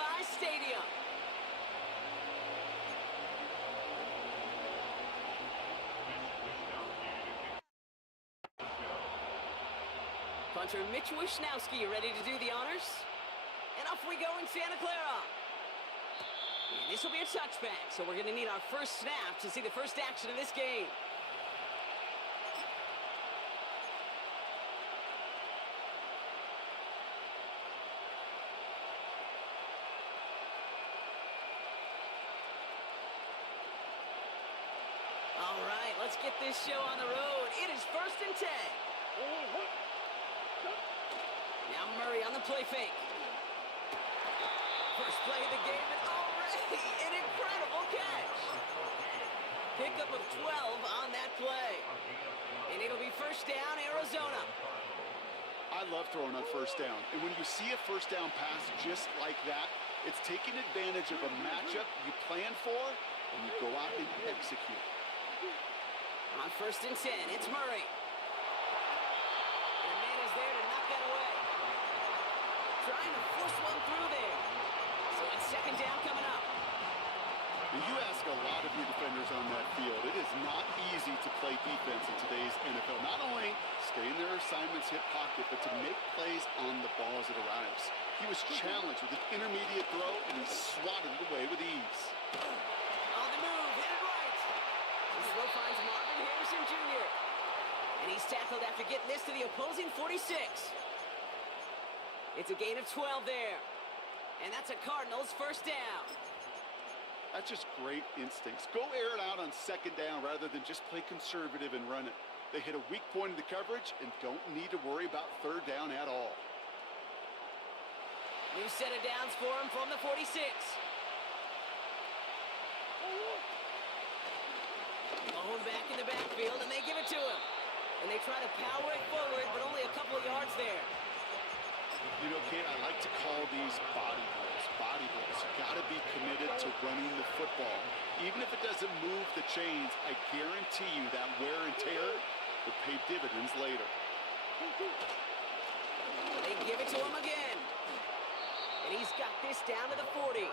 SoFi Stadium. Punter Mitch Wishnowski ready to do the honors. And off we go in Santa Clara. And this will be a touchback, so we're going to need our first snap to see the first action of this game. All right, let's get this show on the road. It is 1st and 10. Now Murray on the play fake. First play of the game, and already an incredible catch. Pickup of 12 on that play. And it'll be first down, Arizona. I love throwing on first down. And when you see a first down pass just like that, it's taking advantage of a matchup you plan for, and you go out and execute. On 1st and 10, it's Murray. And the man is there to knock that away. Trying to force one through there. So it's 2nd down coming up. And you ask a lot of your defenders on that field. It is not easy to play defense in today's NFL. Not only stay in their assignment's hip pocket, but to make plays on the ball as it arrives. He was challenged with an intermediate throw, and he swatted it away with ease. On the move, hit it right. The throw finds Marvin Harrison Jr. And he's tackled after getting this to the opposing 46. It's a gain of 12 there. And that's a Cardinals first down. That's just great instincts. Go air it out on 2nd down rather than just play conservative and run it. They hit a weak point in the coverage and don't need to worry about 3rd down at all. New set of downs for him from the 46. Owned back in the backfield, and they give it to him. And they try to power it forward, but only a couple of yards there. You know, Kate, I like to call these body blows. Body blows. You got to be committed to running the football. Even if it doesn't move the chains, I guarantee you that wear and tear will pay dividends later. They give it to him again. And he's got this down to the 40.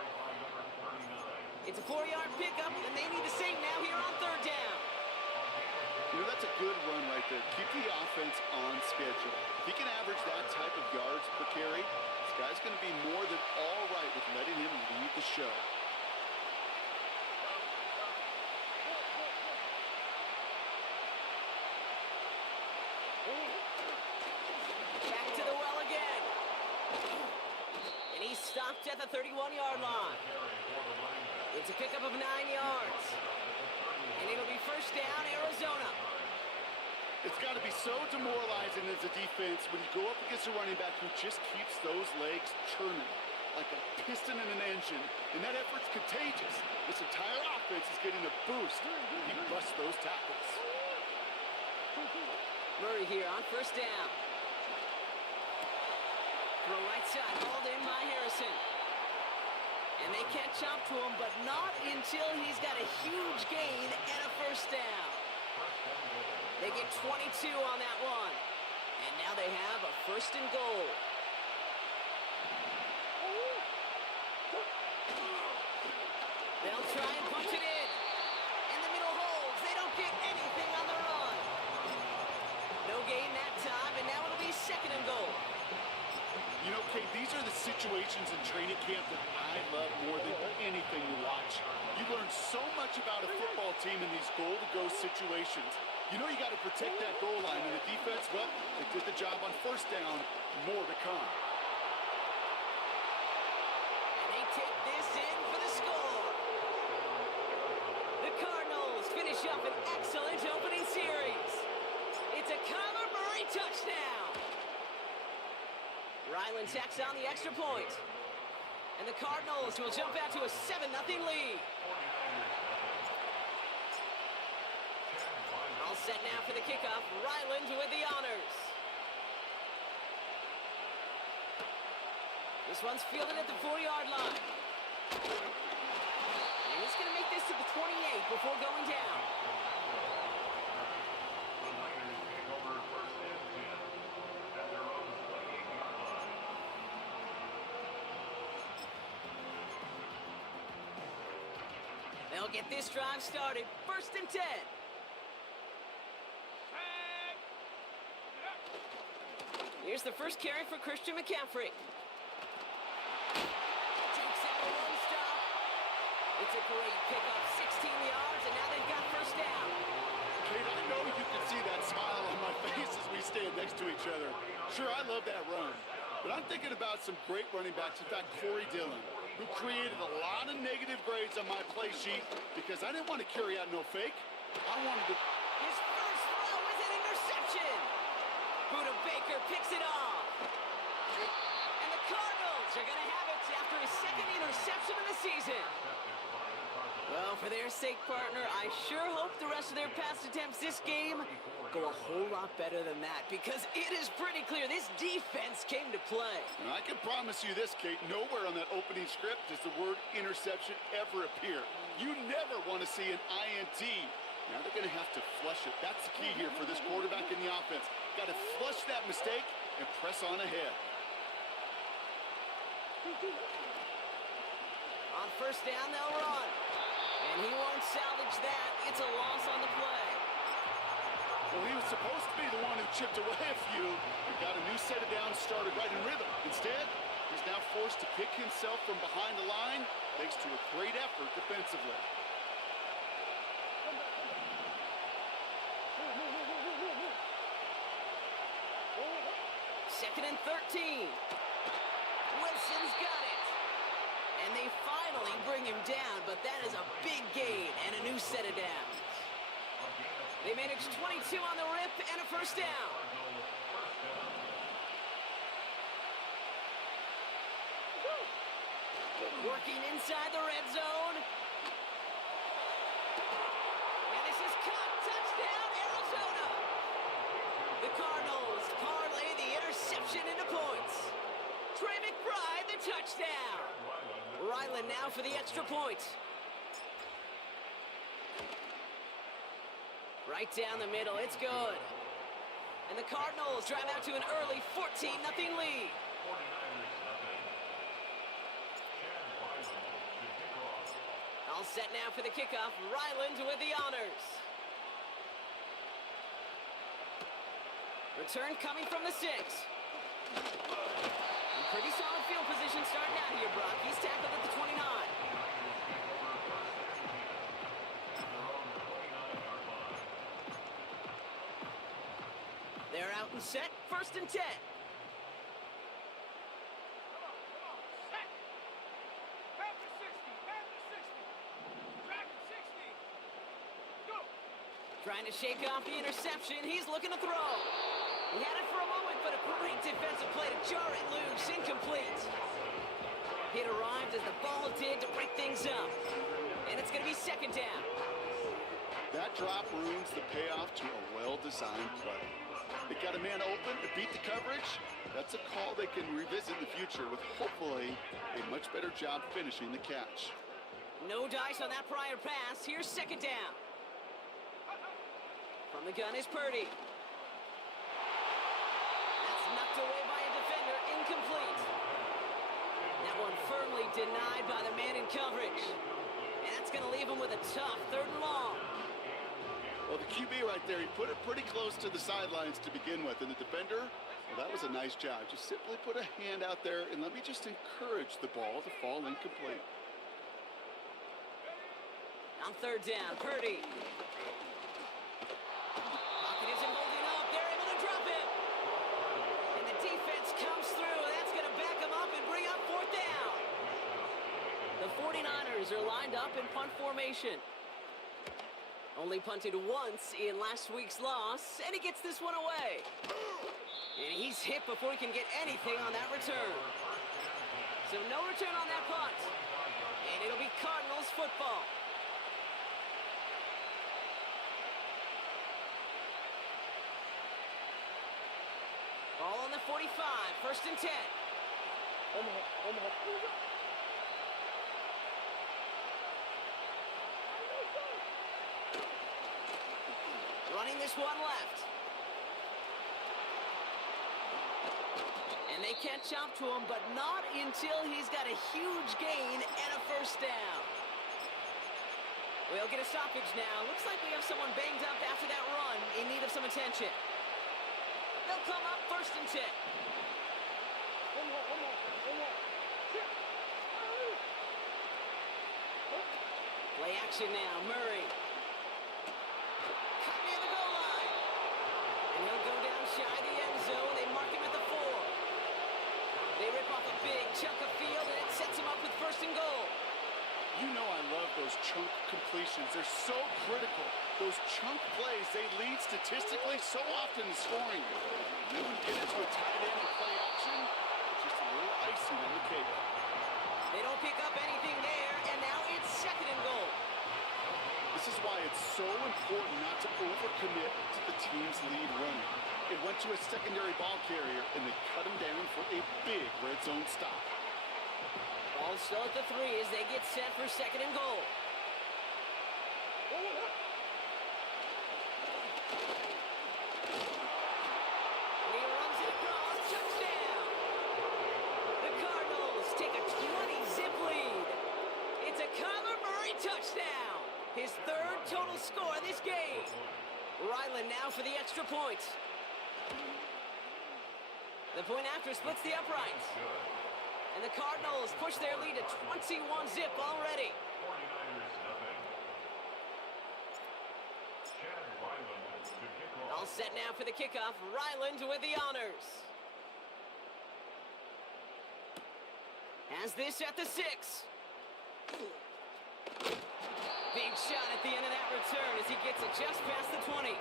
It's a 4-yard pickup, and they need the same now here on 3rd down. You know, that's a good run right there. Keep the offense on schedule. If he can average that type of yards per carry, this guy's going to be more than all right with letting him lead the show. Back to the well again. And he's stopped at the 31-yard line. It's a pickup of 9 yards. And it'll be first down, Arizona. It's got to be so demoralizing as a defense when you go up against a running back who just keeps those legs churning like a piston in an engine. And that effort's contagious. This entire offense is getting a boost. He busts those tackles. Murray here on 1st down. Throw right side, hauled in by Harrison. And they catch up to him, but not until he's got a huge gain and a first down. They get 22 on that one. And now they have a 1st and goal. They'll try and punch it in. And the middle holds. They don't get anything on the run. No gain that time, and now it'll be 2nd and goal. You know, Kate, these are the situations in training camp that I love more than anything to watch. You learn so much about a football team in these goal-to-go situations. You know you got to protect that goal line, and the defense, well, they did the job on 1st down. More to come. And they take this in for the score. The Cardinals finish up an excellent opening series. It's a Kyler Murray touchdown. Ryland tacks on the extra point. And the Cardinals will jump out to a 7-0 lead. All set now for the kickoff. Ryland with the honors. This one's fielded at the 4-yard line. And he's going to make this to the 28 before going down. They'll get this drive started. 1st and 10. Here's the first carry for Christian McCaffrey. Takes out a one stop. It's a great pickup, 16 yards, and now they've got 1st down. Kate, I know you can see that smile on my face as we stand next to each other. Sure, I love that run, but I'm thinking about some great running backs. In fact, Corey Dillon, who created a lot of negative grades on my play sheet because I didn't want to carry out no fake. I wanted to... His first throw is an interception. Buda Baker picks it off. And the Cardinals are going to have it after his 2nd interception of the season. Well, for their sake, partner, I sure hope the rest of their pass attempts this game go a whole lot better than that, because it is pretty clear this defense came to play. And I can promise you this, Kate, nowhere on that opening script does the word interception ever appear. You never want to see an INT. Now they're going to have to flush it. That's the key here for this quarterback in the offense. Got to flush that mistake and press on ahead. On 1st down, they'll run. And he won't salvage that. It's a loss on the play. Well, he was supposed to be the one who chipped away a few. He got a new set of downs started right in rhythm. Instead, he's now forced to pick himself from behind the line thanks to a great effort defensively. Second and 13. Wilson's got it. And they finally bring him down, but that is a big gain and a new set of downs. They managed 22 on the rip and a 1st down. Working inside the red zone. And this is caught. Touchdown, Arizona. The Cardinals parlay the interception into points. Trey McBride, the touchdown. Ryland now for the extra point. Right down the middle, it's good. And the Cardinals drive out to an early 14-0 lead. All set now for the kickoff. Ryland with the honors. Return coming from the 6. Pretty solid field position starting out here, Brock. He's tackled at the 29. They're out and set. 1st and 10. Trying to shake off the interception. He's looking to throw. He had it for a moment, but a great defensive play to jar it loose. Incomplete. It arrived as the ball did to break things up. And it's going to be 2nd down. That drop ruins the payoff to a well-designed play. They got a man open to beat the coverage. That's a call they can revisit in the future with hopefully a much better job finishing the catch. No dice on that prior pass. Here's 2nd down. From the gun is Purdy. That's knocked away by a defender. Incomplete. That one firmly denied by the man in coverage. And that's going to leave him with a tough 3rd and long. Well, the QB right there, he put it pretty close to the sidelines to begin with. And the defender, well, that was a nice job. Just simply put a hand out there and let me just encourage the ball to fall incomplete. On 3rd down, Purdy. Pocket isn't holding up. They're able to drop him. And the defense comes through. That's going to back him up and bring up 4th down. The 49ers are lined up in punt formation. Only punted once in last week's loss, and he gets this one away. And he's hit before he can get anything on that return. So no return on that punt. And it'll be Cardinals football. Ball on the 45, 1st and 10. Running this one left. And they catch up to him, but not until he's got a huge gain and a 1st down. We'll get a stoppage now. Looks like we have someone banged up after that run in need of some attention. They'll come up 1st and 10. Play action now, Murray. Cut near the goal line. And he'll go down shy of the end zone. They mark him at the 4. They rip off a big chunk of field, and it sets him up with 1st and goal. You know I love those chunk completions. They're so critical. Those chunk plays, they lead statistically so often to scoring. Then we get into a tight end and play action. It's just a little icing on the cake. They don't pick up anything there, and now it's 2nd and goal. This is why it's so important not to overcommit to the team's lead running. It went to a secondary ball carrier, and they cut him down for a big red zone stop. Ball still at the 3 as they get set for 2nd and goal. He runs it across, touchdown! The Cardinals take a 20-zip lead. It's a Kyler Murray touchdown. His 3rd total score of this game. Ryland now for the extra point. The point after splits the uprights. And the Cardinals push their lead to 21-zip already. All set now for the kickoff. Ryland with the honors. Has this at the 6. Big shot at the end of that return as he gets it just past the 20.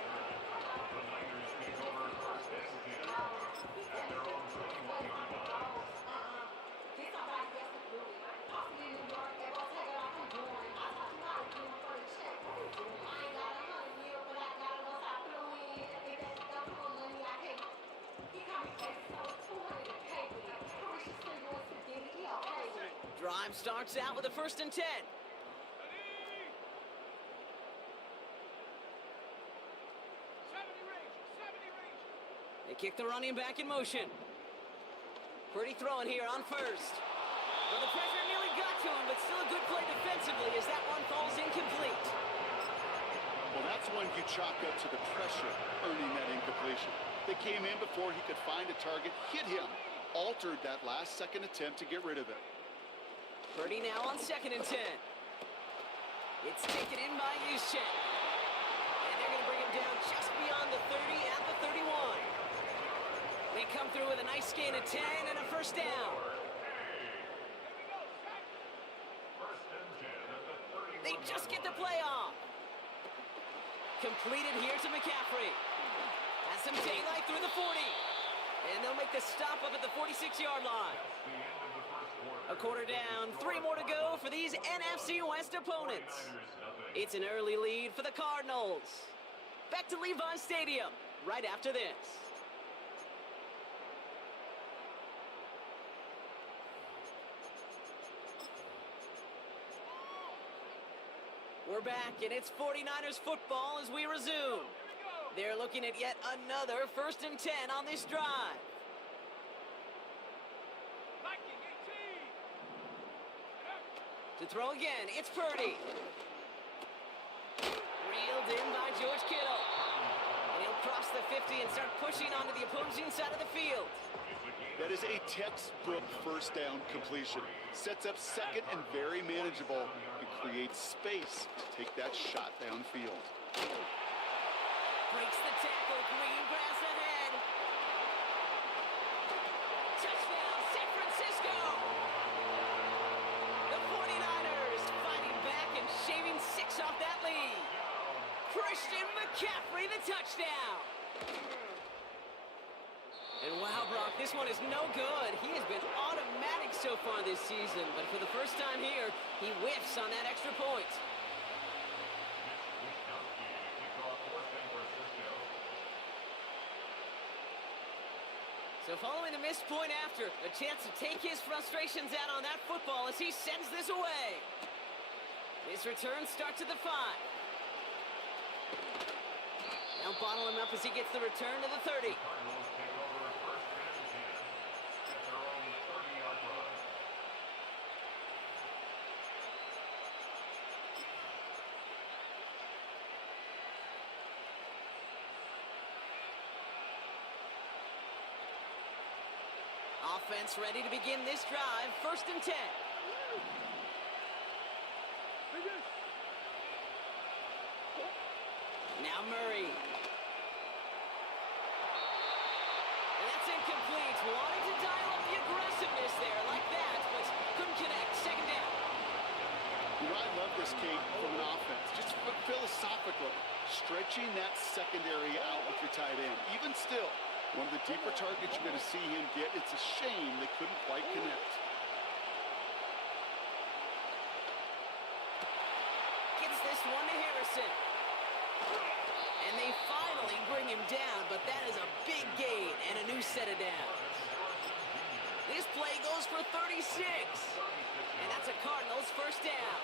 Drive starts out with a 1st and 10. They kick the running back in motion. Pretty throwing here on 1st. Well, the pressure nearly got to him, but still a good play defensively as that one falls incomplete. Well, that's one you chalk up to the pressure earning that incompletion. They came in before he could find a target, hit him, altered that last-second attempt to get rid of it. Purdy now on 2nd and 10. It's taken in by Juszczyk. And they're going to bring him down just beyond the 30 at the 31. They come through with a nice gain of 10 and a 1st down. They just get the play off. Completed here to McCaffrey. Has some daylight through the 40. And they'll make the stop up at the 46-yard line. A quarter down, 3 more to go for these NFC West opponents. It's an early lead for the Cardinals. Back to Levi's Stadium right after this. We're back, and it's 49ers football as we resume. They're looking at yet another 1st and 10 on this drive. To throw again, it's Purdy. Reeled in by George Kittle. And he'll cross the 50 and start pushing onto the opposing side of the field. That is a textbook 1st down completion. Sets up 2nd and very manageable and creates space to take that shot downfield. Breaks the tackle, green grass ahead. Touchdown, San Francisco! The 49ers fighting back and shaving 6 off that lead. Christian McCaffrey, the touchdown! And wow, Brock, this one is no good. He has been automatic so far this season, but for the first time here, he whiffs on that extra point. So following the missed point after, a chance to take his frustrations out on that football as he sends this away. His return starts at the 5. Now bottle him up as he gets the return to the 30. Offense ready to begin this drive. 1st and 10. Now Murray. And that's incomplete. Wanted to dial up the aggressiveness there like that, but couldn't connect. 2nd down. You know, I love this, Kate, from an offense. Just philosophically, stretching that secondary out with your tight end. Even still, one of the deeper targets you're going to see him get. It's a shame they couldn't quite connect. Gets this one to Harrison. And they finally bring him down, but that is a big gain and a new set of downs. This play goes for 36. And that's a Cardinals 1st down.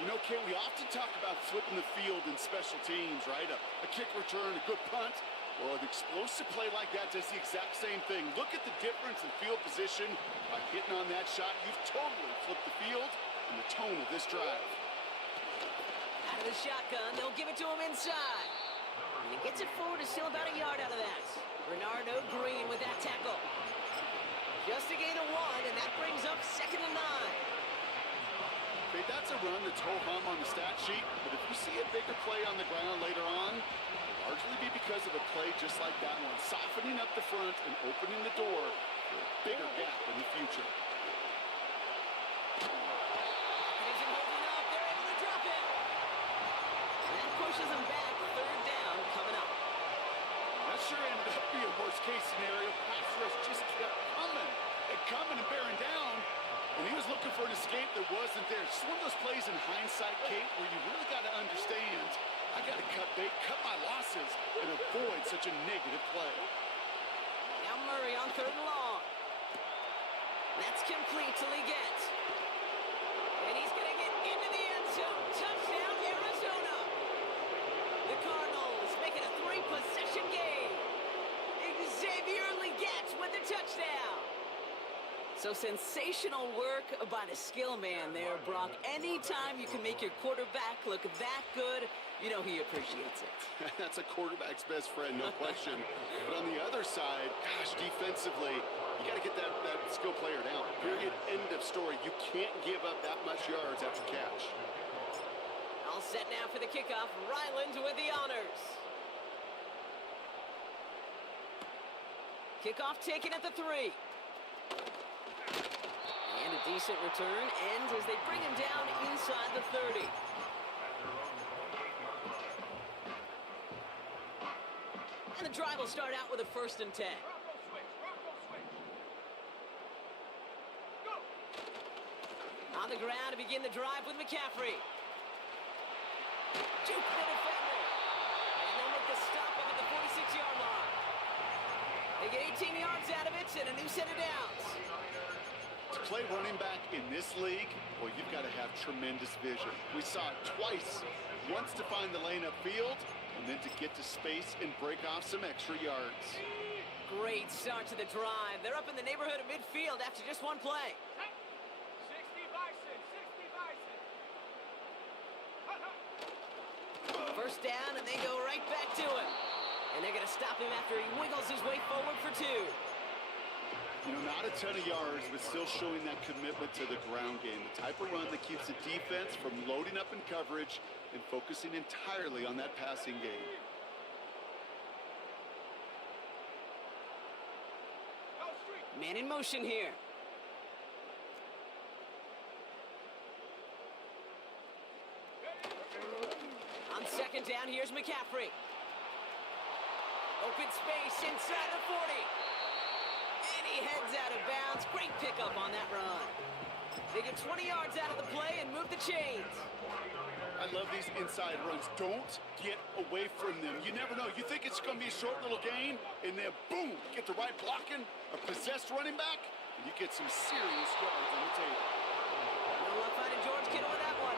You know, Ken, we often talk about flipping the field in special teams, right? A kick return, a good punt. Well, an explosive play like that does the exact same thing. Look at the difference in field position. By hitting on that shot, you've totally flipped the field and the tone of this drive. Out of the shotgun, they'll give it to him inside. And he gets it forward, is still about a yard out of that. Bernardo Green with that tackle. Just a gain of 1, and that brings up 2nd and 9. Okay, that's a run that's ho-hum on the stat sheet, but if you see a bigger play on the ground later on, it'll largely be because of a play just like that one, softening up the front and opening the door for a bigger gap in the future. It isn't holding up. They're able to drop it. And that pushes them back. 3rd down coming up. That sure ended up being a worst-case scenario. Pass rush just kept coming and bearing down, and he was looking for an escape that wasn't there. Just one of those plays in hindsight, Kate, where you really got to understand, I got to cut my losses and avoid such a negative play. Now Murray on 3rd and long. That's complete till he gets. And he's going to get into the end zone. Touchdown, Arizona. The Cardinals make it a 3-possession game. Xavier Legette with the touchdown. So sensational work by the skill man there, Brock. Anytime you can make your quarterback look that good, you know he appreciates it. That's a quarterback's best friend, no question. But on the other side, gosh, defensively, you got to get that skill player down. Period. End of story. You can't give up that much yards after catch. All set now for the kickoff. Ryland with the honors. Kickoff taken at the 3. And a decent return ends as they bring him down inside the 30. And the drive will start out with a 1st and 10. On the ground to begin the drive with McCaffrey. Juke the defender. And they'll make the stop up at the 46-yard line. They get 18 yards out of it and a new set of downs. To play running back in this league, well, you've got to have tremendous vision. We saw it twice. Once to find the lane upfield, and then to get to space and break off some extra yards. Great start to the drive. They're up in the neighborhood of midfield after just one play. 60 Bison, 60 Bison. 1st down, and they go right back to him. And they're going to stop him after he wiggles his way forward for 2. You know, not a ton of yards, but still showing that commitment to the ground game. The type of run that keeps the defense from loading up in coverage and focusing entirely on that passing game. Man in motion here. On 2nd down, here's McCaffrey. Open space inside the 40. And he heads out of bounds. Great pickup on that run. They get 20 yards out of the play and move the chains. I love these inside runs. Don't get away from them. You never know. You think it's going to be a short little gain, and then boom, get the right blocking, a possessed running back, and you get some serious yards on the table. No luck finding George Kittle with that one.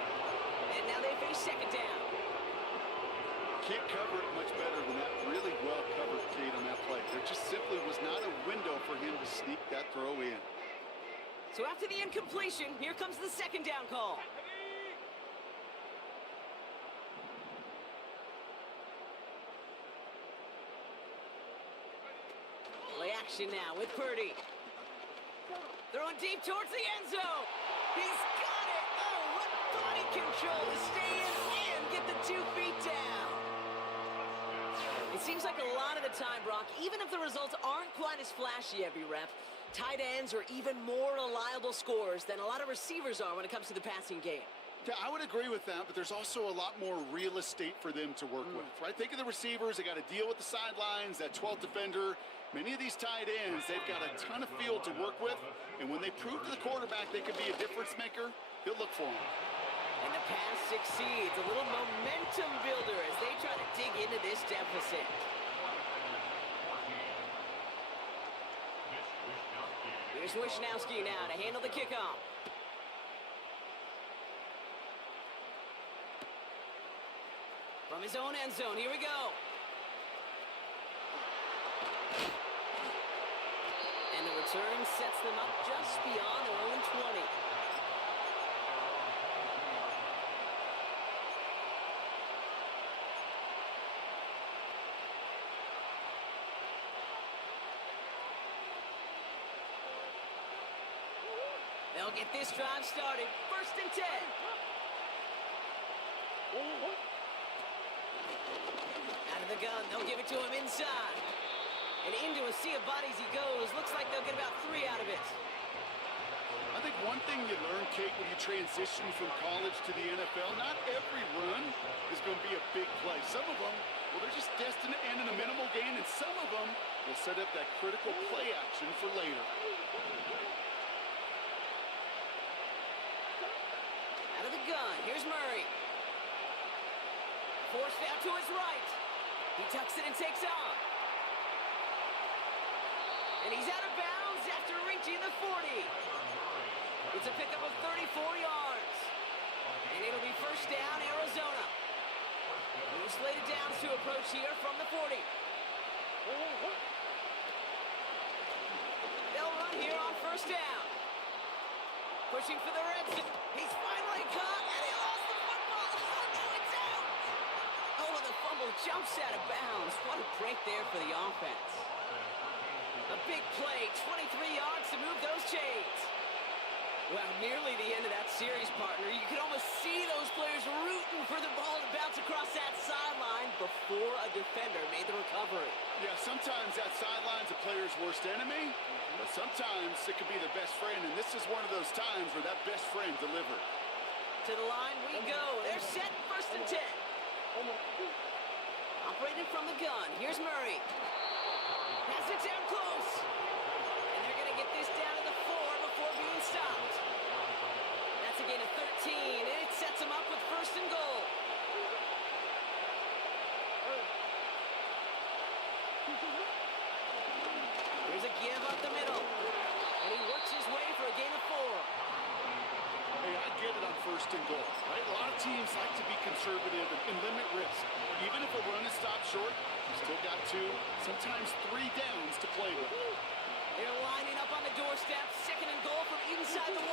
And now they face 2nd down. Can't cover it much better than that. Really well covered, Kate, on that play. There just simply was not a window for him to sneak that throw in. So after the incompletion, here comes the 2nd down call. action now with Purdy. Throwing deep towards the end zone. He's got it. Oh, what body control to stay in and get the 2 feet down. It seems like a lot of the time, Brock, even if the results aren't quite as flashy every rep, tight ends are even more reliable scorers than a lot of receivers are when it comes to the passing game. Yeah, I would agree with that, but there's also a lot more real estate for them to work with, right? Think of the receivers. They got to deal with the sidelines, that 12th defender. Many of these tight ends, they've got a ton of field to work with, and when they prove to the quarterback they can be a difference maker, he'll look for them. And the pass succeeds. A little momentum builder as they try to dig into this deficit. Here's Wishnowski now to handle the kickoff. From his own end zone, here we go. And the return sets them up just beyond their own 20. They'll get this drive started. 1st and 10. Out of the gun, they'll give it to him inside. And into a sea of bodies he goes. Looks like they'll get about 3 out of it. I think one thing you learn, Kate, when you transition from college to the NFL, not every run is going to be a big play. Some of them, well, they're just destined to end in a minimal gain, and some of them will set up that critical play action for later. Out of the gun, here's Murray. Forced out to his right. He tucks it and takes off. And he's out of bounds after reaching the 40. It's a pickup of 34 yards. And it'll be 1st down, Arizona. New slated downs to approach here from the 40. They'll run here on 1st down. Pushing for the red zone. He's finally caught, and he lost the football. Oh, no, it's out. Oh, the fumble jumps out of bounds. What a break there for the offense. A big play, 23 yards to move those chains. Well, nearly the end of that series, partner. You can almost see those players rooting for the ball to bounce across that sideline before a defender made the recovery. Yeah, sometimes that sideline's a player's worst enemy, but sometimes it could be their best friend, and this is one of those times where that best friend delivered. To the line we go. They're set, 1st and 10. Operating from the gun. Here's Murray. Pass it down close. And they're going to get this down to the 4 before being stopped. That's a gain of 13, and it sets them up with 1st and goal. Here's a give up the middle. And he works his way for a gain of 4. Hey, I get it on 1st and goal, right? A lot of teams like to be conservative and limit risk. Even if a run is stopped short, you still got 2, sometimes 3 downs to play with. They're lining up on the doorstep. 2nd and goal from inside the 1.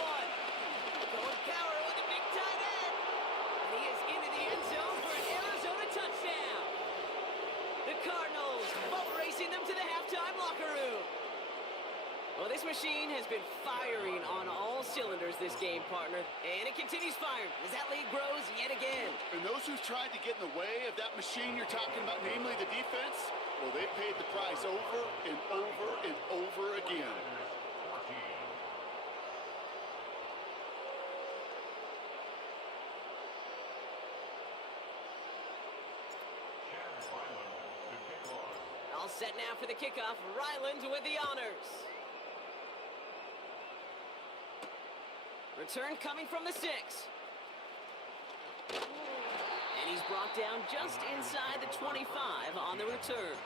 Going power with a big tight end. And he is into the end zone for an Arizona touchdown. The Cardinals boat racing them to the halftime locker room. Well, this machine has been firing on all cylinders this game, partner. And it continues firing as that lead grows yet again. And those who've tried to get in the way of that machine you're talking about, namely the defense, well, they've paid the price over and over and over again. All set now for the kickoff. Ryland with the honors. Return coming from the 6. And he's brought down just inside the 25 on the return.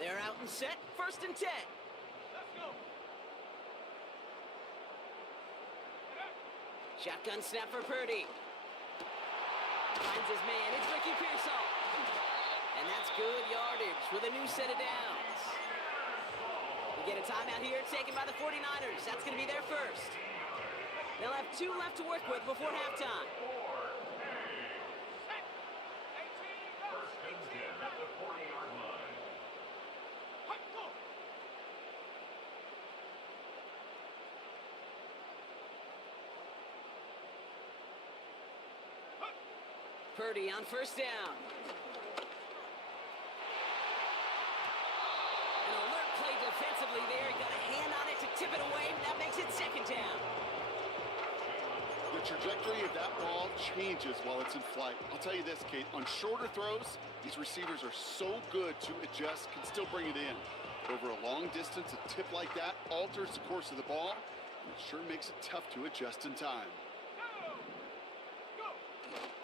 They're out and set. 1st and 10. Let's go. Shotgun snap for Purdy. Finds his man. It's Ricky Pearsall. And that's good yardage with a new set of downs. We get a timeout here taken by the 49ers. That's going to be their 1st. They'll have 2 left to work with before halftime. Purdy on first down. An alert play defensively there. Got a hand on it to tip it away. That makes it second down. The trajectory of that ball changes while it's in flight. I'll tell you this, Kate, on shorter throws, these receivers are so good to adjust, can still bring it in. Over a long distance, a tip like that alters the course of the ball, and it sure makes it tough to adjust in time.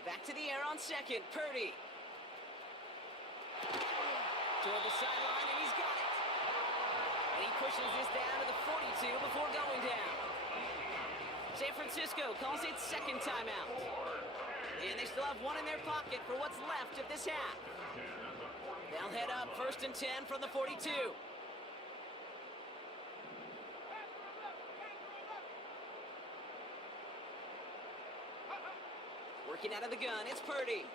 Back to the air on second, Purdy. Toward the sideline, and he's got it. And he pushes this down to the 42 before going down. San Francisco calls it second timeout. And they still have one in their pocket for what's left of this half. They'll head up first and 10 from the 42. Working out of the gun, it's Purdy.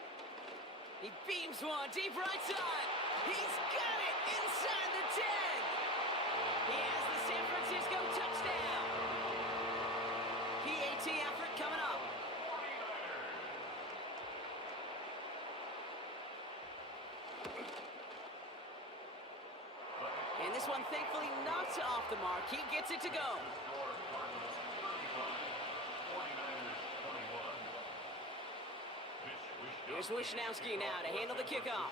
He beams one deep right side. He's got it inside the 10. He has the San Francisco touchdown. PAT effort coming up. And this one thankfully not off the mark. He gets it to go. Here's Wishnowski now to handle the kickoff.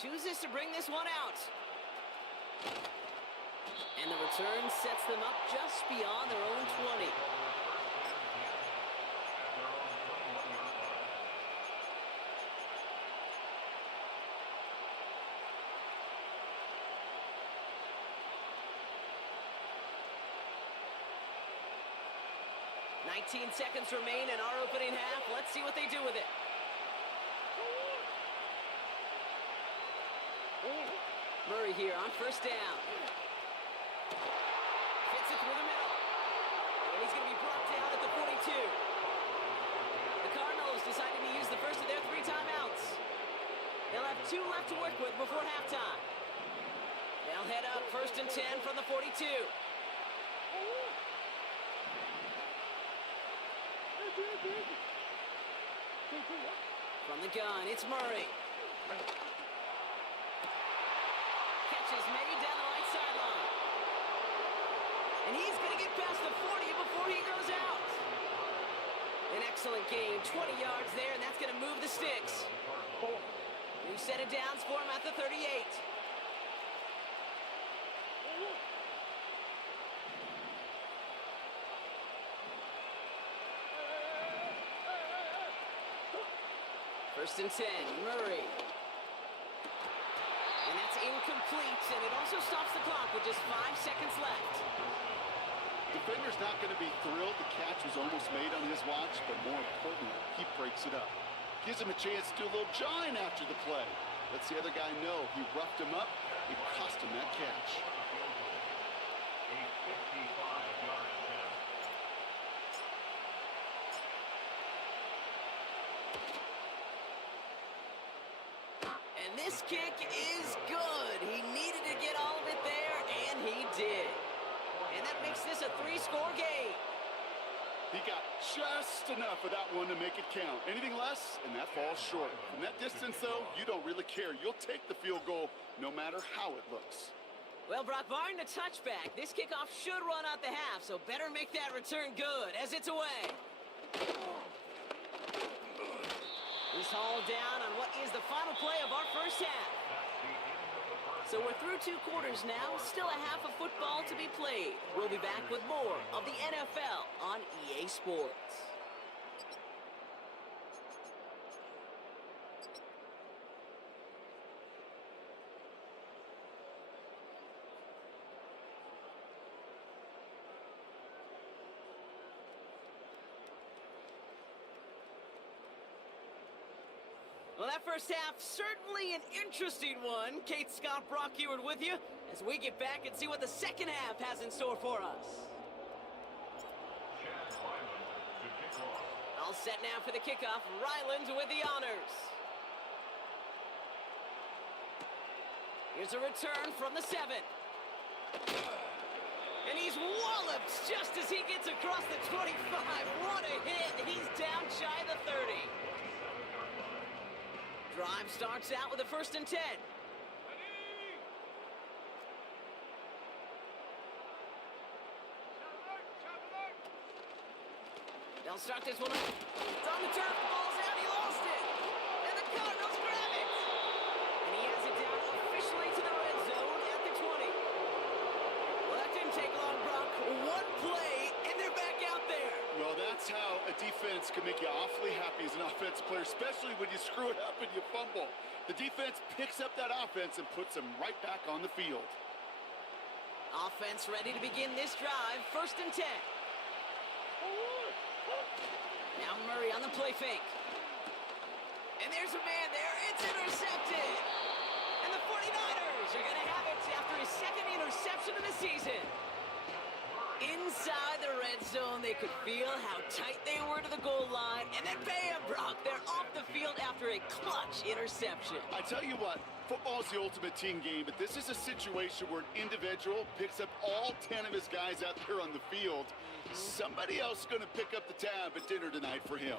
Chooses to bring this one out. And the return sets them up just beyond their own 20. Nineteen seconds remain in our opening half. Let's see what they do with it. Murray here on first down. Fits it through the middle. And he's going to be brought down at the 42. The Cardinals deciding to use the first of their 3 timeouts. They'll have 2 left to work with before halftime. They'll head up first and 10 from the 42. From the gun, it's Murray. Catch is made down the right sideline. And he's going to get past the 40 before he goes out. An excellent gain, 20 yards there, and that's going to move the sticks. New set of downs for him at the 38. First and 10, Murray. And that's incomplete, and it also stops the clock with just 5 seconds left. Defender's not going to be thrilled the catch was almost made on his watch, but more importantly, he breaks it up. Gives him a chance to do a little jawing after the play. Lets the other guy know he roughed him up. It cost him that catch. And this kick is good. He needed to get all of it there, and he did. And that makes this a 3-score game. He got just enough of that one to make it count. Anything less, and that falls short. From that distance, though, you don't really care. You'll take the field goal no matter how it looks. Well, Brock, barring the touchback, this kickoff should run out the half, so better make that return good as it's away. He's hauled down on what is the final play of our first half. So we're through 2 quarters now, still a half of football to be played. We'll be back with more of the NFL on EA Sports. Well, that first half, certainly an interesting one. Kate, Scott, Brock Ewart with you as we get back and see what the second half has in store for us. All set now for the kickoff. Ryland with the honors. Here's a return from the 7. And he's walloped just as he gets across the 25. What a hit. He's down shy of the 30. Drive starts out with a 1st and 10. They'll start this one up. It's on the turf. Ball's out. He lost it. And the Cardinals grab it. And he has it down officially to the red zone at the 20. Well, that didn't take long, Brock. One play, and they're back out there. Well, that's how a defense can make you awfully happy as an offensive player, especially when you screw it up and you fumble. The defense picks up that offense and puts them right back on the field. Offense ready to begin this drive. 1st and 10. Now Murray on the play fake. And there's a man there. It's intercepted. And the 49ers are going to have it after his 2nd interception of the season. Inside the red zone, they could feel how tight they were to the goal line. And then bam, Brock, they're off the field after a clutch interception. I tell you what, football is the ultimate team game, but this is a situation where an individual picks up all 10 of his guys out there on the field. Somebody else is going to pick up the tab at dinner tonight for him.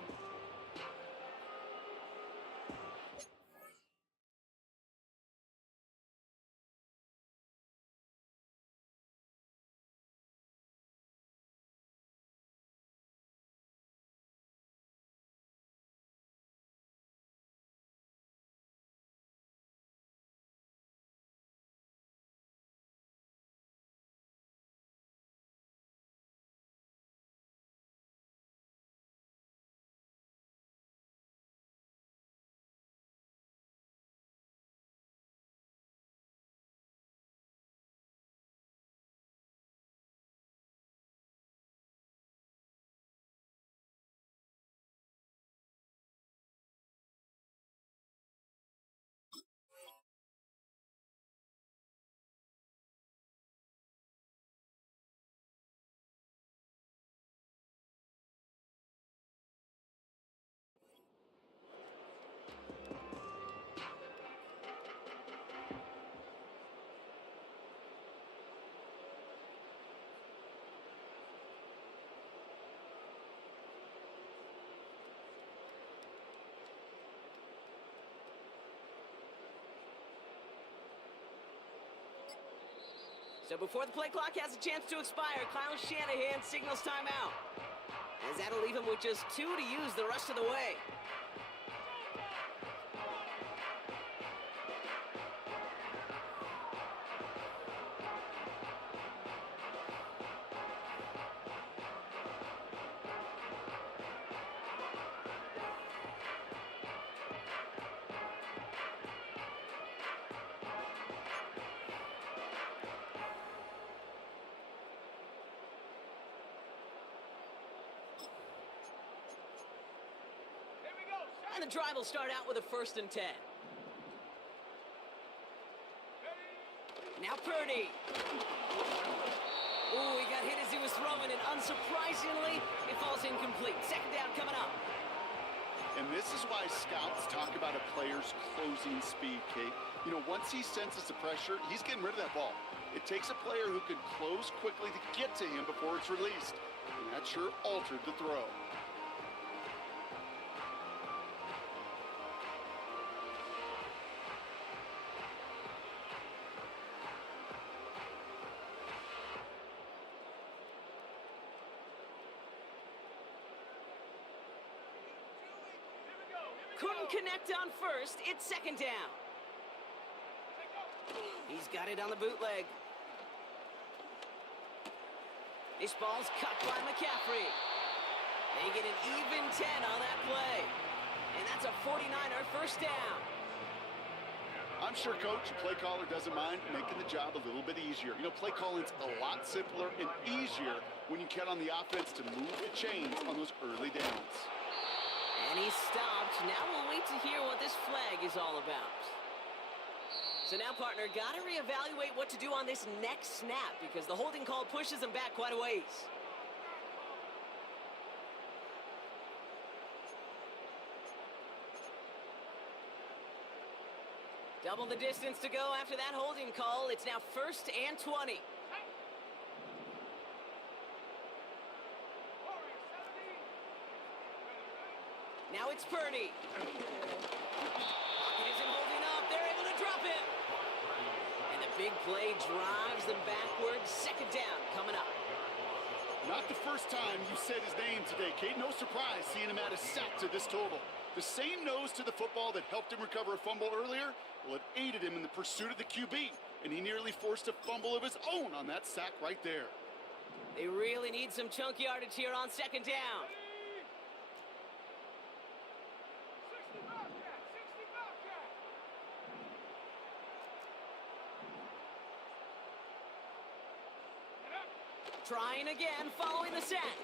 So before the play clock has a chance to expire, Kyle Shanahan signals timeout. As that'll leave him with just 2 to use the rest of the way. And the drive will start out with a 1st and 10. Now Purdy. Ooh, he got hit as he was throwing, and unsurprisingly, it falls incomplete. 2nd down coming up. And this is why scouts talk about a player's closing speed, Kate. You know, once he senses the pressure, he's getting rid of that ball. It takes a player who can close quickly to get to him before it's released. And that sure altered the throw. Couldn't connect on 1st. It's 2nd down. He's got it on the bootleg. This ball's cut by McCaffrey. They get an even 10 on that play. And that's a 49er 1st down. I'm sure Coach, play caller, doesn't mind making the job a little bit easier. You know, play calling's a lot simpler and easier when you count on the offense to move the chains on those early downs. And he's stopped. Now we'll wait to hear what this flag is all about. So now, partner, got to reevaluate what to do on this next snap because the holding call pushes him back quite a ways. Double the distance to go after that holding call. It's now 1st and 20. Purdy. Pocket isn't holding up. They're able to drop him. And the big play drives them backwards. Second down coming up. Not the first time you said his name today, Kate. No surprise seeing him add a sack to this total. The same nose to the football that helped him recover a fumble earlier, well, it aided him in the pursuit of the QB, and he nearly forced a fumble of his own on that sack right there. They really need some chunk yardage here on second down. 60 Bobcat, 60 Bobcat. And up. Trying again, following the sack.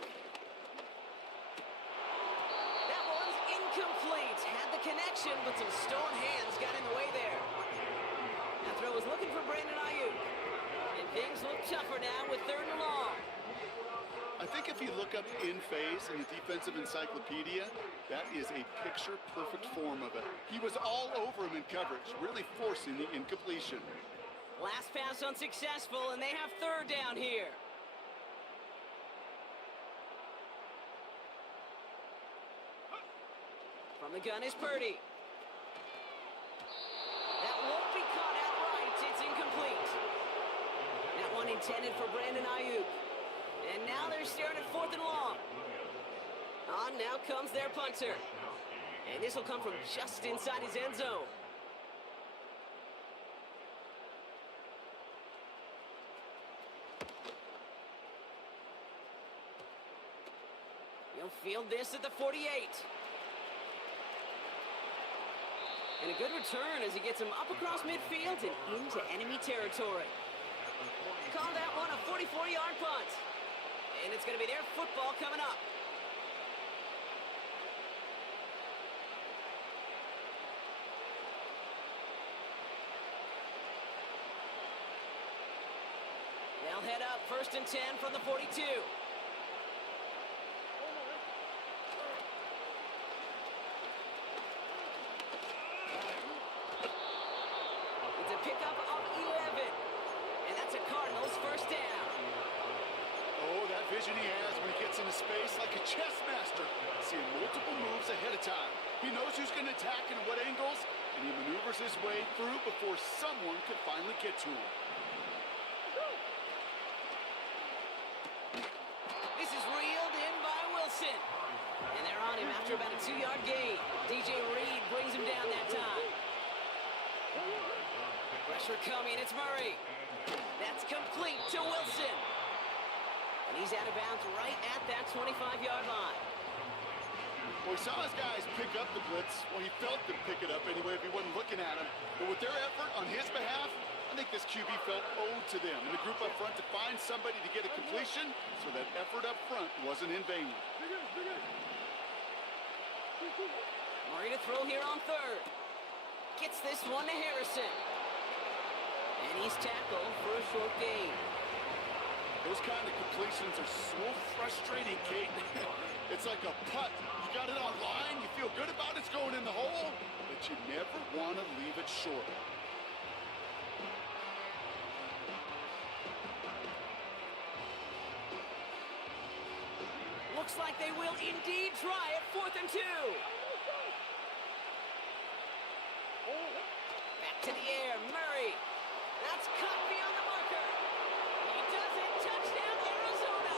That one's incomplete. Had the connection, but some stone hands got in the way there. That throw was looking for Brandon Ayuk. And things look tougher now with 3rd and long. I think if you look up in phase in the defensive encyclopedia, that is a picture-perfect form of it. He was all over him in coverage, really forcing the incompletion. Last pass unsuccessful, and they have 3rd down here. From the gun is Purdy. That won't be caught outright. It's incomplete. That one intended for Brandon Ayuk. And now they're staring at 4th and long. On now comes their punter. And this will come from just inside his end zone. He'll field this at the 48. And a good return as he gets him up across midfield and into enemy territory. Call that one a 44-yard punt. And it's going to be their football coming up. They'll head up 1st and 10 from the 42. It's a pickup of 11. And that's a Cardinals 1st down. Oh, that vision he has when he gets into space like a chess master, seeing multiple moves ahead of time. He knows who's going to attack and at what angles, and he maneuvers his way through before someone can finally get to him. This is reeled in by Wilson. And they're on him after about a 2-yard gain. DJ Reed brings him down that time. Pressure coming, it's Murray. That's complete to Wilson. And he's out of bounds right at that 25-yard line. Well, he saw his guys pick up the blitz. Well, he felt them pick it up anyway if he wasn't looking at him. But with their effort on his behalf, I think this QB felt owed to them and the group up front to find somebody to get a completion so that effort up front wasn't in vain. Murray to throw here on 3rd. Gets this one to Harrison. And he's tackled for a short gain. Those kind of completions are so frustrating, Kate. It's like a putt. You got it on line, you feel good about it's going in the hole, but you never want to leave it short. Looks like they will indeed try it. 4th and 2. Back to the air, Murray. That's cut beyond the marker. He does it. Touchdown, Arizona.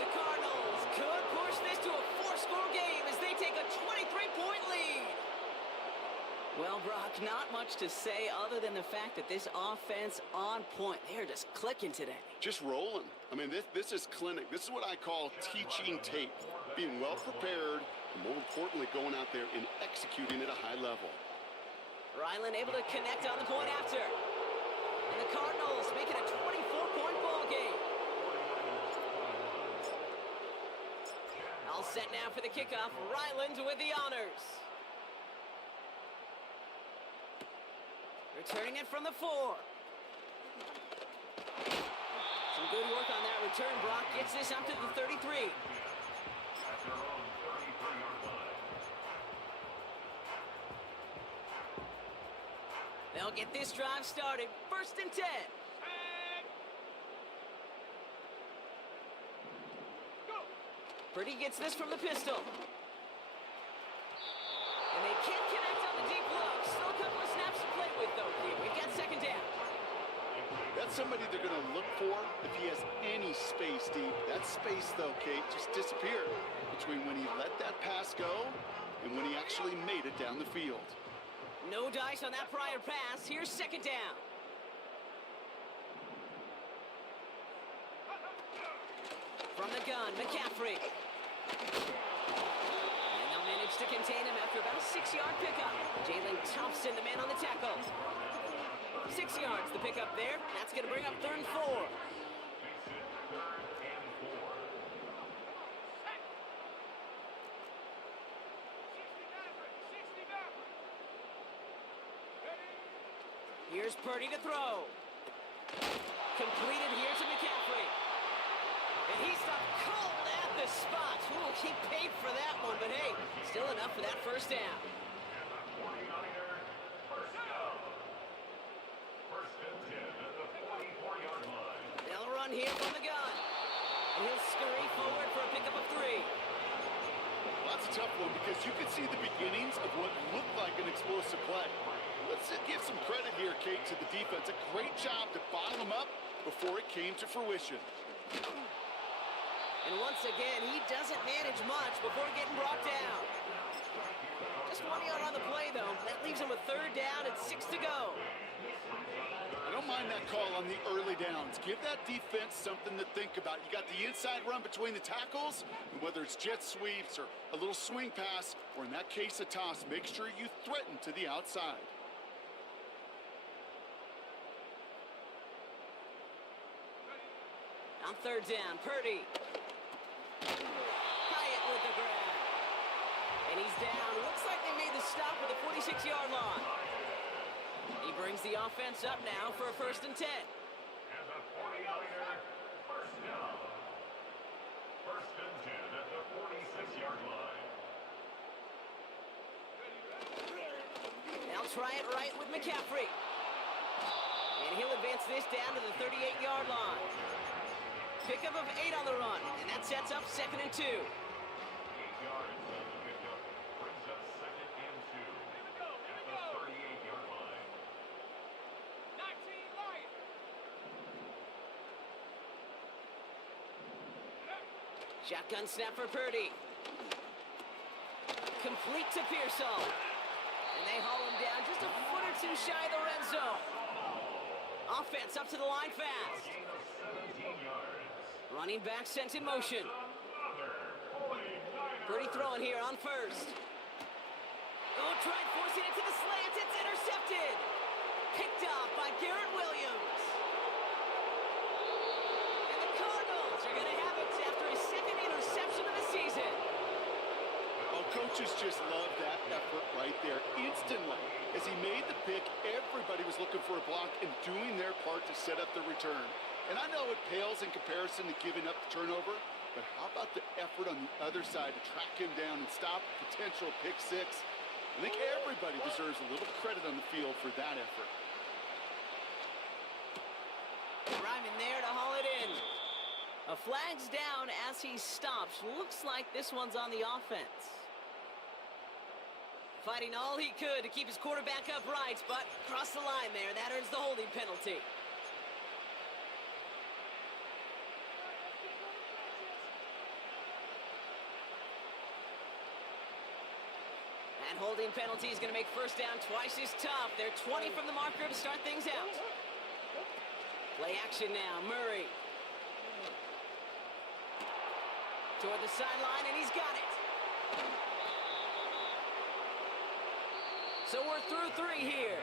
The Cardinals could push this to a 4-score game as they take a 23-point lead. Well, Brock, not much to say other than the fact that this offense on point. They're just clicking today. Just rolling. I mean, this is clinic. This is what I call teaching tape. Being well prepared, and more importantly, going out there and executing at a high level. Ryland able to connect on the point after. And the Cardinals make it a 24-point ball game. All set now for the kickoff. Ryland with the honors. Returning it from the 4. Some good work on that return. Brock gets this up to the 33. They'll get this drive started. 1st and 10. Go. Purdy gets this from the pistol. somebody they're going to look for if he has any space deep. That space, though, Kate, just disappeared between when he let that pass go and when he actually made it down the field. No dice on that prior pass. Here's second down. From the gun, McCaffrey. And they'll manage to contain him after about a 6-yard pickup. Jalen Thompson, the man on the tackle. 6 yards, the pickup there. That's going to bring up 3rd and 4. Here's Purdy to throw. Completed here to McCaffrey. And he stopped cold at the spot. Ooh, he paid for that one, but hey, still enough for that first down. They'll run here from the gun. And he'll scurry forward for a pickup of 3. Well, that's a tough one because you can see the beginnings of what looked like an explosive play. Let's give some credit here, Kate, to the defense. A great job to bottle him up before it came to fruition. And once again, he doesn't manage much before getting brought down. Just 1 yard on the play, though. That leaves him with 3rd down and 6 to go. I don't mind that call on the early downs. Give that defense something to think about. You got the inside run between the tackles, and whether it's jet sweeps or a little swing pass, or in that case, a toss, make sure you threaten to the outside. On 3rd down, Purdy. Hyatt with the grab. And he's down. Looks like they made the stop at the 46-yard line. He brings the offense up now for a 1st and 10. And the 49er first down. 1st and 10 at the 46-yard line. They'll try it right with McCaffrey. And he'll advance this down to the 38-yard line. Pickup of 8 on the run, and that sets up 2nd and 2. 8 yards on the pickup. Brings up 2nd and 2 at the 38-yard line. 19 Lions. Shotgun snap for Purdy. Complete to Pearsall. And they haul him down just a foot or 2 shy of the red zone. Offense up to the line fast. Gain of 17 yards. Running back sent in motion. Another 49er. Purdy throwing here on 1st. Oh, tried forcing it to the slant. It's intercepted. Picked off by Garrett Williams. And the Cardinals are going to have it after his 2nd interception of the season. Oh, coaches just love that effort right there. Instantly, as he made the pick, everybody was looking for a block and doing their part to set up the return. And I know it pales in comparison to giving up the turnover, but how about the effort on the other side to track him down and stop a potential pick 6? I think everybody deserves a little credit on the field for that effort. Ryman there to haul it in. A flag's down as he stops. Looks like this one's on the offense. Fighting all he could to keep his quarterback upright, but across the line there, that earns the holding penalty. That holding penalty is going to make 1st down twice as tough. They're 20 from the marker to start things out. Play action now, Murray. Toward the sideline, and he's got it. So we're through 3 here.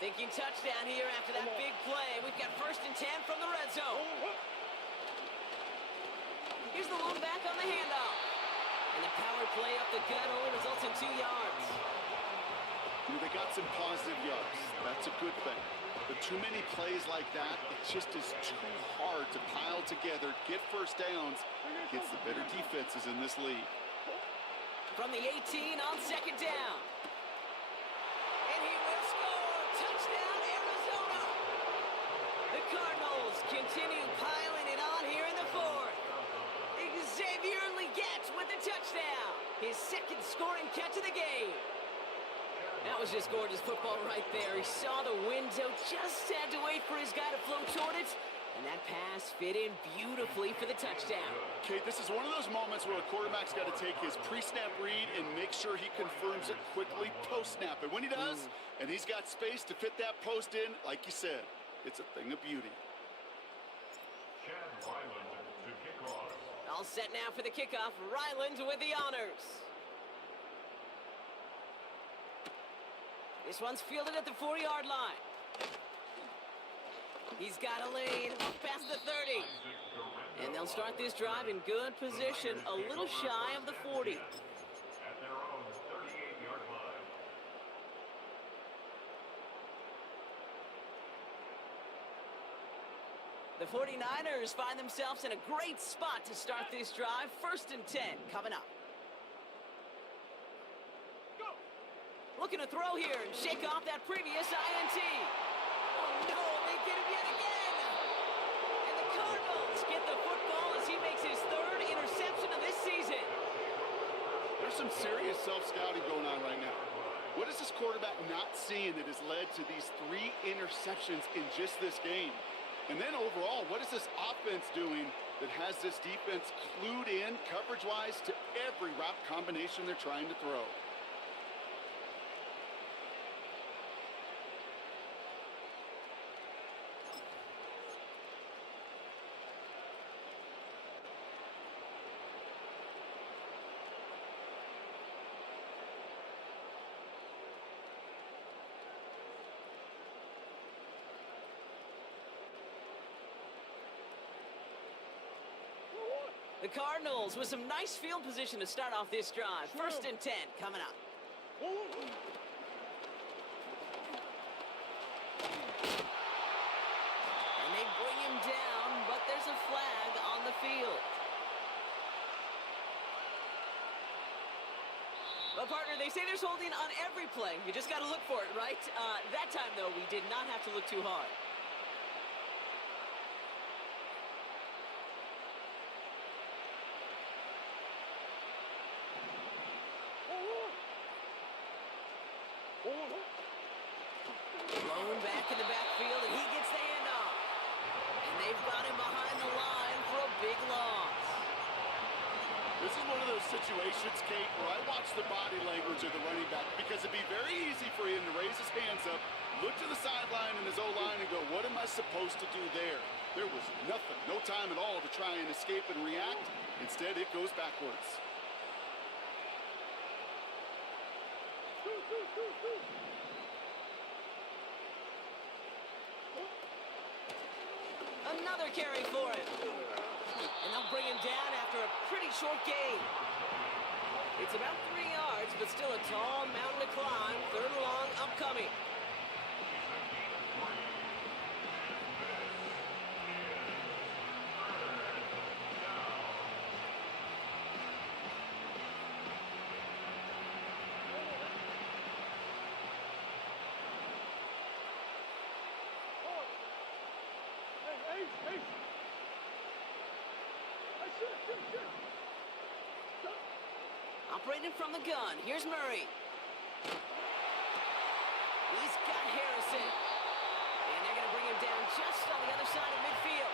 Thinking touchdown here after that big play. We've got 1st and 10 from the red zone. Here's the lone back on the handoff. And the power play up the gut only results in 2 yards. They got some positive yards. That's a good thing. But too many plays like that, it just is too hard to pile together, get 1st downs against the better defenses in this league. From the 18 on 2nd down. And he will score. Touchdown, Arizona. His second scoring catch of the game. That was just gorgeous football right there. He saw the window, just had to wait for his guy to float toward it, and that pass fit in beautifully for the touchdown. Okay, this is one of those moments where a quarterback's got to take his pre-snap read and make sure he confirms it quickly post-snap. And when he does, and he's got space to fit that post in, like you said, it's a thing of beauty. Chad Ryland to kick off. All set now for the kickoff. Ryland with the honors. This one's fielded at the 40-yard line. He's got a lane past the 30. And they'll start this drive in good position, a little shy of the 40. At their own 38-yard line. The 49ers find themselves in a great spot to start this drive. 1st and 10 coming up. Looking to throw here and shake off that previous INT. Oh no, they get him yet again. And the Cardinals get the football as he makes his 3rd interception of this season. There's some serious self-scouting going on right now. What is this quarterback not seeing that has led to these 3 interceptions in just this game? And then overall, what is this offense doing that has this defense clued in coverage-wise to every route combination they're trying to throw? The Cardinals with some nice field position to start off this drive. 1st and 10 coming up. And they bring him down, but there's a flag on the field. But partner, they say there's holding on every play. You just got to look for it, right? That time, though, we did not have to look too hard. Blown back in the backfield, and he gets the handoff. And they've got him behind the line for a big loss. This is one of those situations, Kate, where I watch the body language of the running back because it'd be very easy for him to raise his hands up, look to the sideline and his O-line and go, what am I supposed to do there? There was nothing, no time at all to try and escape and react. Instead, it goes backwards. Another carry for him. And they'll bring him down after a pretty short gain. It's about 3 yards, but still a tall mountain to climb. 3rd and long upcoming. Operating from the gun, here's Murray. He's got Harrison. And they're going to bring him down just on the other side of midfield.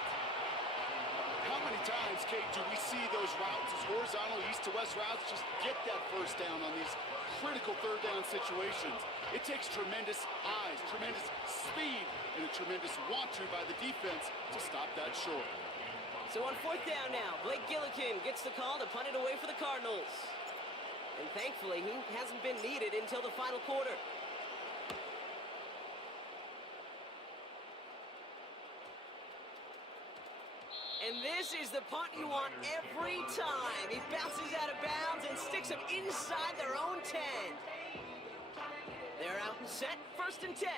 How many times, Kate, do we see those routes, those horizontal east-to-west routes, just get that first down on these critical 3rd down situations? It takes tremendous eyes, tremendous speed, and a tremendous want-to by the defense to stop that short. So on 4th down now, Blake Gillikin gets the call to punt it away for the Cardinals. And thankfully, he hasn't been needed until the final quarter. And this is the punt you want every time. He bounces out of bounds and sticks them inside their own 10. They're out and set, 1st and 10.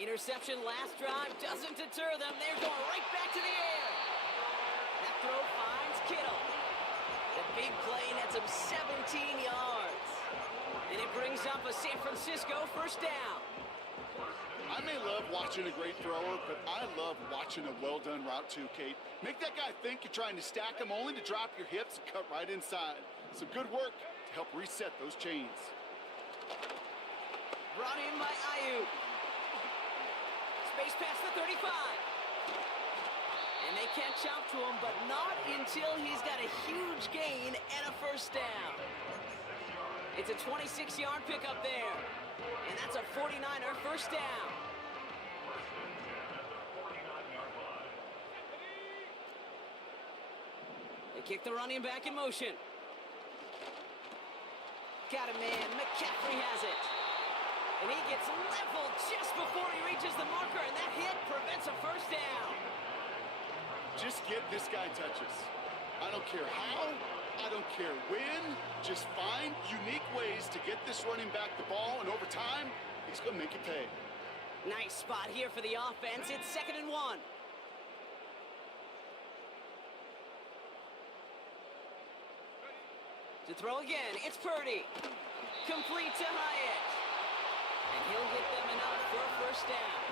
Interception last drive doesn't deter them. They're going right back to the air. That throw finds Kittle. The big play nets him 17 yards. And it brings up a San Francisco 1st down. I may love watching a great thrower, but I love watching a well-done route too, Kate. Make that guy think you're trying to stack him only to drop your hips and cut right inside. Some good work to help reset those chains. Brought in by Ayuk. Space past the 35. And they catch up to him, but not until he's got a huge gain and a first down. It's a 26-yard pickup there. And that's a 49er first down. They kick the running back in motion. Got a man. McCaffrey has it. And he gets leveled just before he reaches the marker, and that hit prevents a first down. Just get this guy touches. I don't care how, I don't care when. Just find unique ways to get this running back the ball, and over time, he's going to make it pay. Nice spot here for the offense. It's 2nd and 1. To throw again, it's Purdy. Complete to Hyatt. And he'll get them enough for a first down.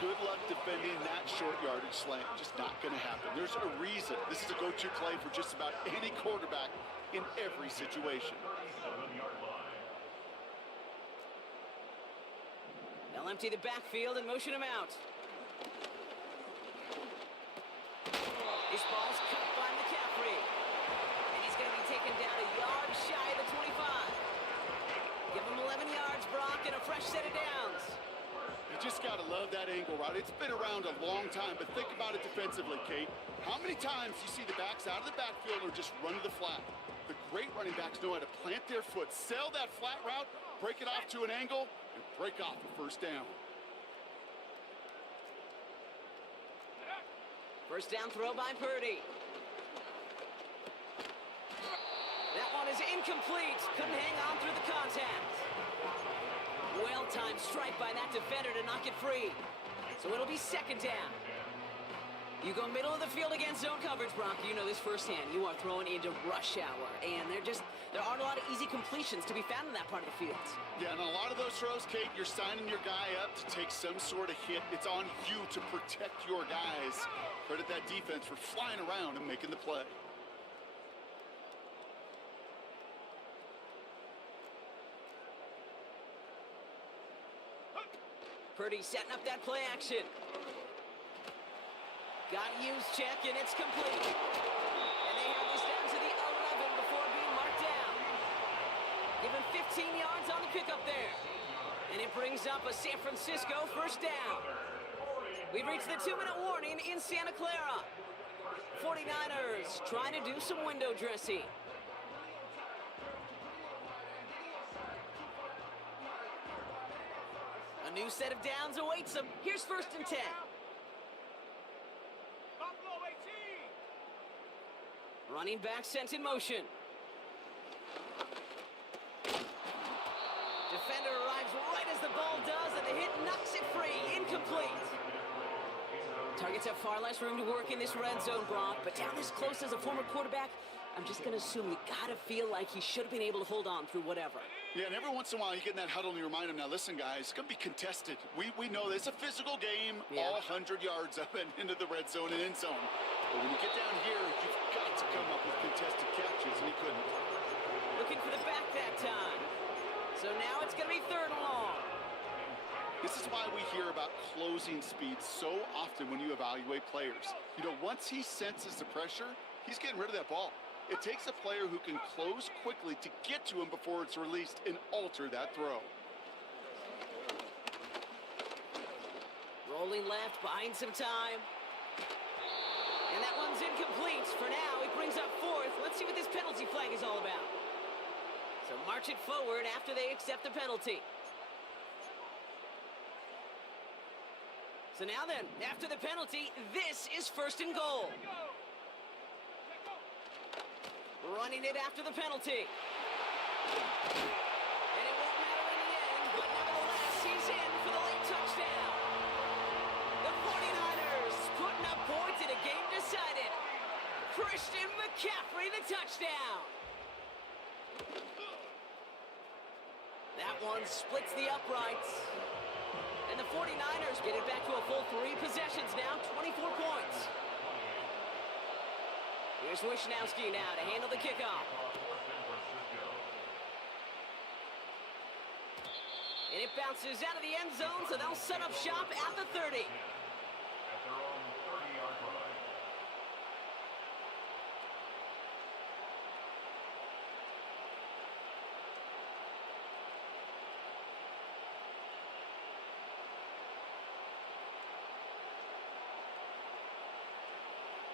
Good luck defending that short yardage slant. Just not going to happen. There's a reason this is a go-to play for just about any quarterback in every situation. They'll empty the backfield and motion him out. This ball's cut by McCaffrey. And he's going to be taken down a yard shy of the 25. Give him 11 yards, Brock, and a fresh set of downs. You just got to love that angle route. It's been around a long time, but think about it defensively, Kate. How many times do you see the backs out of the backfield or just run to the flat? The great running backs know how to plant their foot, sell that flat route, break it off to an angle, and break off a first down. First down throw by Purdy. That one is incomplete. Couldn't hang on through the contact. Well-timed strike by that defender to knock it free. So it'll be 2nd down. You go middle of the field against zone coverage, Brock. You know this firsthand. You are throwing into rush hour. And there aren't a lot of easy completions to be found in that part of the field. Yeah, and a lot of those throws, Kate, you're signing your guy up to take some sort of hit. It's on you to protect your guys. Credit that defense for flying around and making the play. Purdy setting up that play action. Got used check, and it's complete. And they have this down to the 11 before being marked down. Give him 15 yards on the pickup there. And it brings up a San Francisco first down. We've reached the 2-minute warning in Santa Clara. 49ers trying to do some window dressing. A new set of downs awaits them. Here's 1st and 10. Buffalo 18. Running back sent in motion. Defender arrives right as the ball does, and the hit knocks it free. Incomplete. Targets have far less room to work in this red zone, Brock, but down this close as a former quarterback, I'm just going to assume you got to feel like he should have been able to hold on through whatever. Yeah, and every once in a while you get in that huddle and you remind him, now listen, guys, it's going to be contested. We know this. It's a physical game, all 100 yards up and into the red zone and end zone. But when you get down here, you've got to come up with contested catches, and he couldn't. Looking for the back that time. So now it's going to be 3rd and long. This is why we hear about closing speed so often when you evaluate players. You know, once he senses the pressure, he's getting rid of that ball. It takes a player who can close quickly to get to him before it's released and alter that throw. Rolling left, buying some time. And that one's incomplete. For now, it brings up 4th. Let's see what this penalty flag is all about. So march it forward after they accept the penalty. So now then, after the penalty, this is 1st and goal. Running it after the penalty. And it won't matter in the end, but nevertheless, he's in for the late touchdown. The 49ers putting up points in a game decided. Christian McCaffrey, the touchdown. That one splits the uprights. And the 49ers get it back to a full 3 possessions now, 24 points. Here's Wishnowski now to handle the kickoff. And it bounces out of the end zone, so they'll set up shop at the 30. At their own 30-yard line.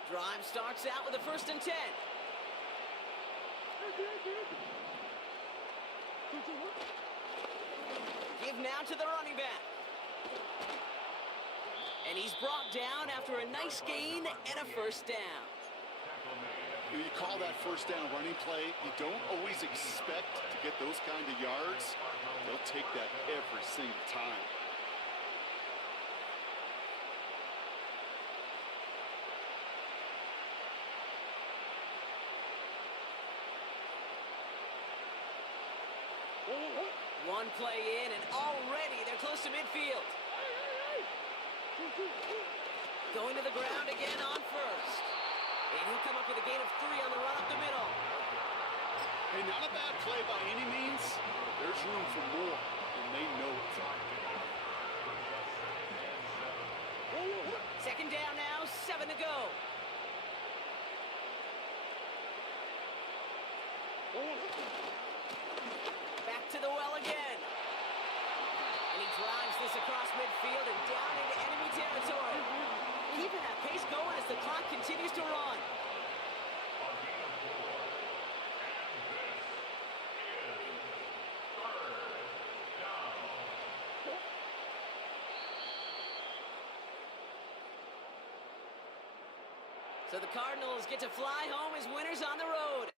Drive starts out with a 1st and 10. Give now to the running back. And he's brought down after a nice gain and a 1st down. You call that 1st down running play, you don't always expect to get those kind of yards. They'll take that every single time. One play in, and already they're close to midfield. Going to the ground again on 1st. And he'll come up with a gain of 3 on the run up the middle. Hey, not a bad play by any means. There's room for more, and they know it. 2nd down now, 7 to go. Back to the well again. And he drives this across midfield and down into enemy territory. Keeping that pace going as the clock continues to run. So the Cardinals get to fly home as winners on the road.